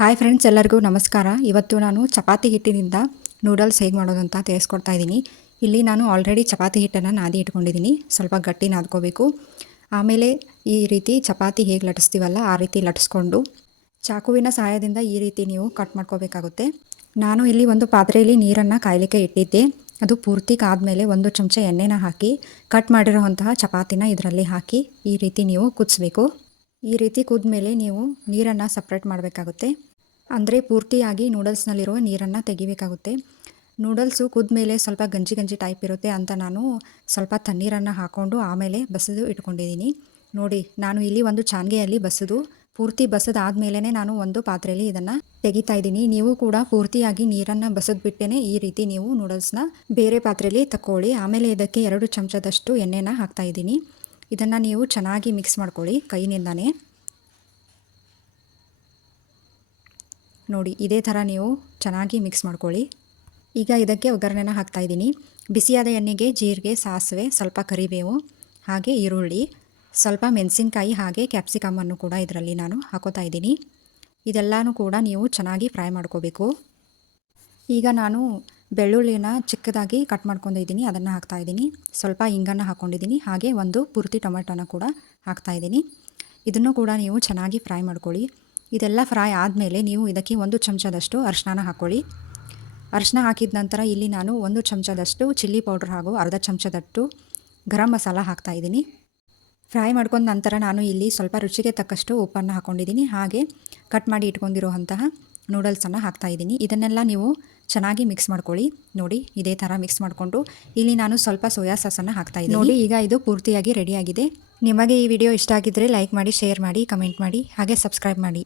Hi friends, ಎಲ್ಲರಿಗೂ ನಮಸ್ಕಾರ. ಇವತ್ತು ನಾನು ಚಪಾತಿ ಹಿಟ್ಟಿನಿಂದ ನೂಡಲ್ಸ್ ಹೇಗೆ ಮಾಡೋದು ಅಂತ ತಿಳಿಸ್ಕೊಡ್ತಾ ಇದ್ದೀನಿ. ಇಲ್ಲಿ ನಾನು ಆಲ್ರೆಡಿ ಚಪಾತಿ ಹಿಟ್ಟನ್ನು ನಾದಿ ಇಟ್ಕೊಂಡಿದ್ದೀನಿ. ಸ್ವಲ್ಪ ಗಟ್ಟಿ ನಾದ್ಕೋಬೇಕು. ಆಮೇಲೆ ಈ ರೀತಿ ಚಪಾತಿ ಹೇಗೆ ಲಟ್ಟಿಸ್ತೀವಲ್ಲ ಆ ರೀತಿ ಲಟ್ಟಿಸ್ಕೊಂಡು ಚಾಕುವಿನ ಸಹಾಯದಿಂದ ಈ ರೀತಿ ನೀವು ಕಟ್ ಮಾಡ್ಕೋಬೇಕಾಗುತ್ತೆ. ನಾನು ಇಲ್ಲಿ ಒಂದು ಪಾತ್ರೆಯಲ್ಲಿ ನೀರನ್ನು ಕಾಯಲಿಕ್ಕೆ ಇಟ್ಟಿದ್ದೆ. ಅದು ಪೂರ್ತಿ ಕಾದ್ಮೇಲೆ 1 ಚಮಚ ಎಣ್ಣೆನ ಹಾಕಿ ಕಟ್ ಮಾಡಿರೋಂತಹ ಚಪಾತಿನ ಇದರಲ್ಲಿ ಹಾಕಿ ಈ ರೀತಿ ನೀವು ಕುದಿಸ್ಬೇಕು. ಈ ರೀತಿ ಕುದ್ಮೇಲೆ ನೀವು ನೀರನ್ನು ಸಪ್ರೇಟ್ ಮಾಡಬೇಕಾಗುತ್ತೆ. ಅಂದರೆ ಪೂರ್ತಿಯಾಗಿ ನೂಡಲ್ಸ್ನಲ್ಲಿರುವ ನೀರನ್ನು ತೆಗಿಬೇಕಾಗುತ್ತೆ. ನೂಡಲ್ಸು ಕುದ್ಮೇಲೆ ಸ್ವಲ್ಪ ಗಂಜಿ ಗಂಜಿ ಟೈಪ್ ಇರುತ್ತೆ ಅಂತ ನಾನು ಸ್ವಲ್ಪ ತಣ್ಣೀರನ್ನು ಹಾಕ್ಕೊಂಡು ಆಮೇಲೆ ಬಸಿದು ಇಟ್ಕೊಂಡಿದ್ದೀನಿ. ನೋಡಿ, ನಾನು ಇಲ್ಲಿ ಒಂದು ಚಾನ್ಗೆಯಲ್ಲಿ ಬಸಿದು ಪೂರ್ತಿ ಬಸದಾದ್ಮೇಲೆ ನಾನು ಒಂದು ಪಾತ್ರೆಯಲ್ಲಿ ಇದನ್ನು ತೆಗಿತಾ ಇದ್ದೀನಿ. ನೀವು ಕೂಡ ಪೂರ್ತಿಯಾಗಿ ನೀರನ್ನು ಬಸದ್ಬಿಟ್ಟೇ ಈ ರೀತಿ ನೀವು ನೂಡಲ್ಸ್ನ ಬೇರೆ ಪಾತ್ರೆಯಲ್ಲಿ ತಗೊಳ್ಳಿ. ಆಮೇಲೆ ಇದಕ್ಕೆ 2 ಚಮಚದಷ್ಟು ಎಣ್ಣೆನ ಹಾಕ್ತಾ ಇದ್ದೀನಿ. ಇದನ್ನು ನೀವು ಚೆನ್ನಾಗಿ ಮಿಕ್ಸ್ ಮಾಡ್ಕೊಳ್ಳಿ ಕೈನಿಂದಾನೇ. ನೋಡಿ, ಇದೇ ಥರ ನೀವು ಚೆನ್ನಾಗಿ ಮಿಕ್ಸ್ ಮಾಡ್ಕೊಳ್ಳಿ. ಈಗ ಇದಕ್ಕೆ ಒಗ್ಗರಣೆನ ಹಾಕ್ತಾ ಇದ್ದೀನಿ. ಬಿಸಿಯಾದ ಎಣ್ಣೆಗೆ ಜೀರಿಗೆ, ಸಾಸಿವೆ, ಸ್ವಲ್ಪ ಕರಿಬೇವು, ಹಾಗೆ ಈರುಳ್ಳಿ, ಸ್ವಲ್ಪ ಮೆಣಸಿನ್ಕಾಯಿ, ಹಾಗೆ ಕ್ಯಾಪ್ಸಿಕಮನ್ನು ಕೂಡ ಇದರಲ್ಲಿ ನಾನು ಹಾಕೋತಾ ಇದ್ದೀನಿ. ಇದೆಲ್ಲನೂ ಕೂಡ ನೀವು ಚೆನ್ನಾಗಿ ಫ್ರೈ ಮಾಡ್ಕೋಬೇಕು. ಈಗ ನಾನು ಬೆಳ್ಳುಳ್ಳಿನ ಚಿಕ್ಕದಾಗಿ ಕಟ್ ಮಾಡ್ಕೊಂಡಿದ್ದೀನಿ, ಅದನ್ನು ಹಾಕ್ತಾ ಇದ್ದೀನಿ. ಸ್ವಲ್ಪ ಇಂಗನ್ನು ಹಾಕ್ಕೊಂಡಿದ್ದೀನಿ, ಹಾಗೆ ಒಂದು ಪೂರ್ತಿ ಟೊಮೆಟೊನ ಕೂಡ ಹಾಕ್ತಾ ಇದ್ದೀನಿ. ಇದನ್ನು ಕೂಡ ನೀವು ಚೆನ್ನಾಗಿ ಫ್ರೈ ಮಾಡ್ಕೊಳ್ಳಿ. ಇದೆಲ್ಲ ಫ್ರೈ ಆದಮೇಲೆ ನೀವು ಇದಕ್ಕೆ 1 ಚಮಚದಷ್ಟು ಅರಿಶಿನ ಹಾಕ್ಕೊಳ್ಳಿ. ಅರಿಶಿನ ಹಾಕಿದ ನಂತರ ಇಲ್ಲಿ ನಾನು 1 ಚಮಚದಷ್ಟು ಚಿಲ್ಲಿ ಪೌಡ್ರ್ ಹಾಗೂ ಅರ್ಧ ಚಮಚದಷ್ಟು ಗರಂ ಮಸಾಲ ಹಾಕ್ತಾ ಇದ್ದೀನಿ. ಫ್ರೈ ಮಾಡ್ಕೊಂಡ ನಂತರ ನಾನು ಇಲ್ಲಿ ಸ್ವಲ್ಪ ರುಚಿಗೆ ತಕ್ಕಷ್ಟು ಉಪ್ಪನ್ನು ಹಾಕ್ಕೊಂಡಿದ್ದೀನಿ, ಹಾಗೆ ಕಟ್ ಮಾಡಿ ಇಟ್ಕೊಂಡಿರುವಂತಹ ನೂಡಲ್ಸನ್ನು ಹಾಕ್ತಾ ಇದ್ದೀನಿ. ಇದನ್ನೆಲ್ಲ ನೀವು ಚೆನ್ನಾಗಿ ಮಿಕ್ಸ್ ಮಾಡ್ಕೊಳ್ಳಿ. ನೋಡಿ, ಇದೇ ಥರ ಮಿಕ್ಸ್ ಮಾಡಿಕೊಂಡು ಇಲ್ಲಿ ನಾನು ಸ್ವಲ್ಪ ಸೋಯಾ ಸಾಸನ್ನು ಹಾಕ್ತಾ ಇದ್ದೀನಿ. ನೋಡಿ, ಈಗ ಇದು ಪೂರ್ತಿಯಾಗಿ ರೆಡಿಯಾಗಿದೆ. ನಿಮಗೆ ಈ ವಿಡಿಯೋ ಇಷ್ಟ ಆಗಿದ್ದರೆ ಲೈಕ್ ಮಾಡಿ, ಶೇರ್ ಮಾಡಿ, ಕಮೆಂಟ್ ಮಾಡಿ, ಹಾಗೆ ಸಬ್ಸ್ಕ್ರೈಬ್ ಮಾಡಿ.